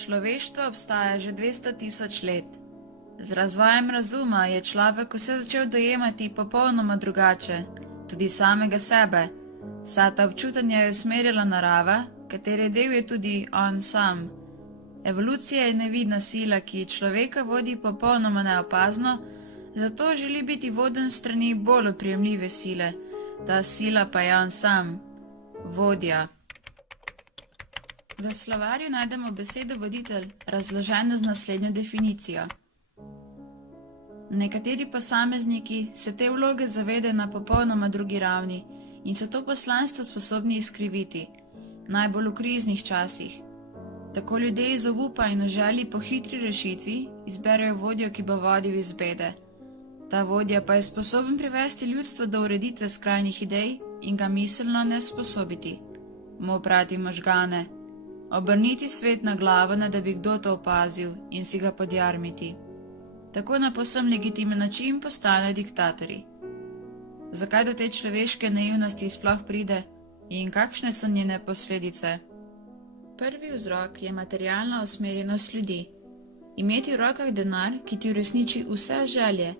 Človeštvo obstaja že 200 tisoč let. Z razvojem razuma je človek vse začel dojemati popolnoma drugače, tudi samega sebe. Vsa ta občutanja je usmerjala narava, katere del je tudi on sam. Evolucija je nevidna sila, ki človeka vodi popolnoma neopazno, zato želi biti voden strani bolj oprijemljive sile. Ta sila pa je on sam, vodja. V slovarju najdemo besedo voditelj razloženo z naslednjo definicijo. Nekateri posamezniki se te vloge zavedajo na popolnoma drugi ravni in so to poslanstvo sposobni izkriviti, najbolj v kriznih časih. Tako ljudje iz obupa in v želji po hitri rešitvi izberejo vodjo, ki bo vodil iz bede. Ta vodja pa je sposoben privesti ljudstvo do ureditve skrajnih idej in ga miselno ne sposobiti. Mu oprati možgane, obrniti svet na glavo, ne da bi kdo to opazil in si ga podjarmiti. Tako na povsem legitimen način postanejo diktatorji. Zakaj do te človeške naivnosti sploh pride in kakšne so njene posledice? Prvi vzrok je materialna usmerjenost ljudi. Imeti v rokah denar, ki ti uresniči vse želje.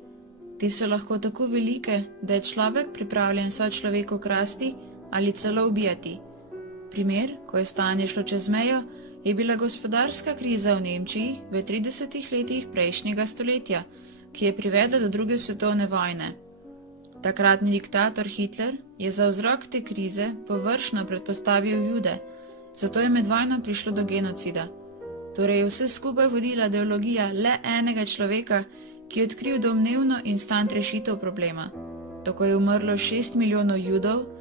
Te so lahko tako velike, da je človek pripravljen sočloveku krasti ali celo ubijati. Primer, ko je stanje šlo čez mejo, je bila gospodarska kriza v Nemčiji v 30 letih prejšnjega stoletja, ki je privedla do druge svetovne vojne. Takratni diktator Hitler je za vzrok te krize površno predpostavil Jude, zato je med vojno prišlo do genocida. Torej je vse skupaj vodila ideologija le enega človeka, ki je odkril domnevno instant rešitev problema. Tako je umrlo 6 milijonov Judov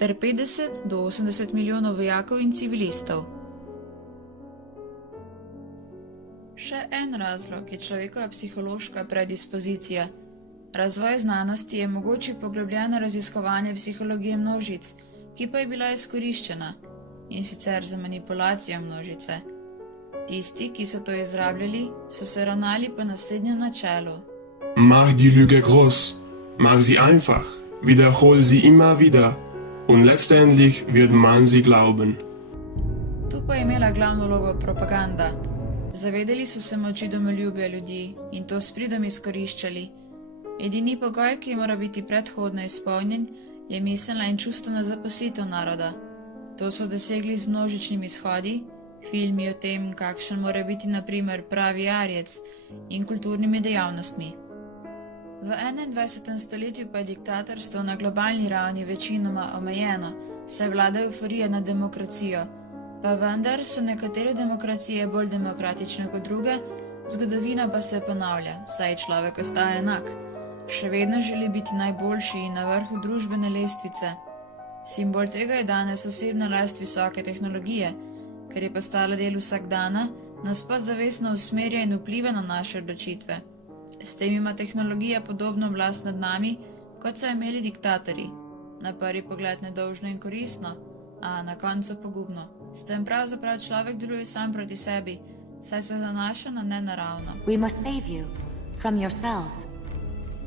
ter 50 do 80 milijonov vojakov in civilistov. Še en razlog je človekova psihološka predispozicija. Razvoj znanosti je mogoče poglobljeno raziskovanje psihologije množic, ki pa je bila izkoriščena, in sicer za manipulacijo množice. Tisti, ki so to izrabljali, so se ravnali po naslednjem načelu. Mach die Lüge groß, mach sie einfach, wiederhol sie immer wieder und letztendlich wird man sie glauben. Tu pa je imela glavno vlogo propaganda. Zavedali so se moči domoljubja ljudi in to s pridom izkoriščali. Edini pogoj, ki mora biti predhodno izpolnjen, je miselna in čustvena zaposlitev naroda. To so dosegli z množičnimi shodi, filmi o tem, kakšen mora biti na primer pravi arjec, in kulturnimi dejavnostmi. V 21. stoletju pa je diktatorstvo na globalni ravni večinoma omejeno, saj vlada euforija nad demokracijo. Pa vendar so nekatere demokracije bolj demokratične kot druge, zgodovina pa se ponavlja, saj človek ostaja enak. Še vedno želi biti najboljši in na vrhu družbene lestvice. Simbol tega je danes osebna last visoke tehnologije, ker je postala del vsakdana, nas podzavestno usmerja in vpliva na naše odločitve. S tem ima tehnologija podobno oblast nad nami, kot so imeli diktatorji. Na prvi pogled nedolžno in koristno, a na koncu pogubno. S tem pravzaprav človek deluje sam proti sebi, saj se zanaša na nenaravno. We must save you from yourselves.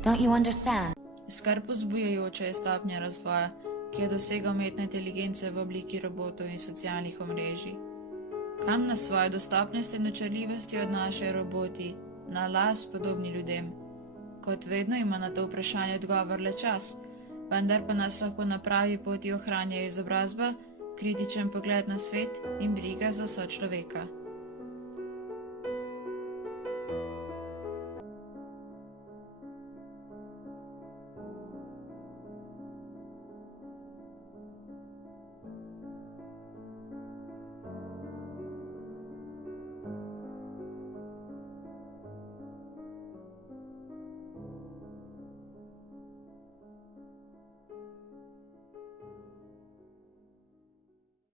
Don't you understand? Skrb vzbujajoča je stopnja razvoja, ki jo dosega umetna inteligenca v obliki robotov in socialnih omrežij. Kam nas svojo dostopnost in očarljivosti odnašajo roboti, na las podobni ljudem? Kot vedno ima na to vprašanje odgovor le čas, vendar pa nas lahko na pravi poti ohranjajo izobrazba, kritičen pogled na svet in briga za sočloveka.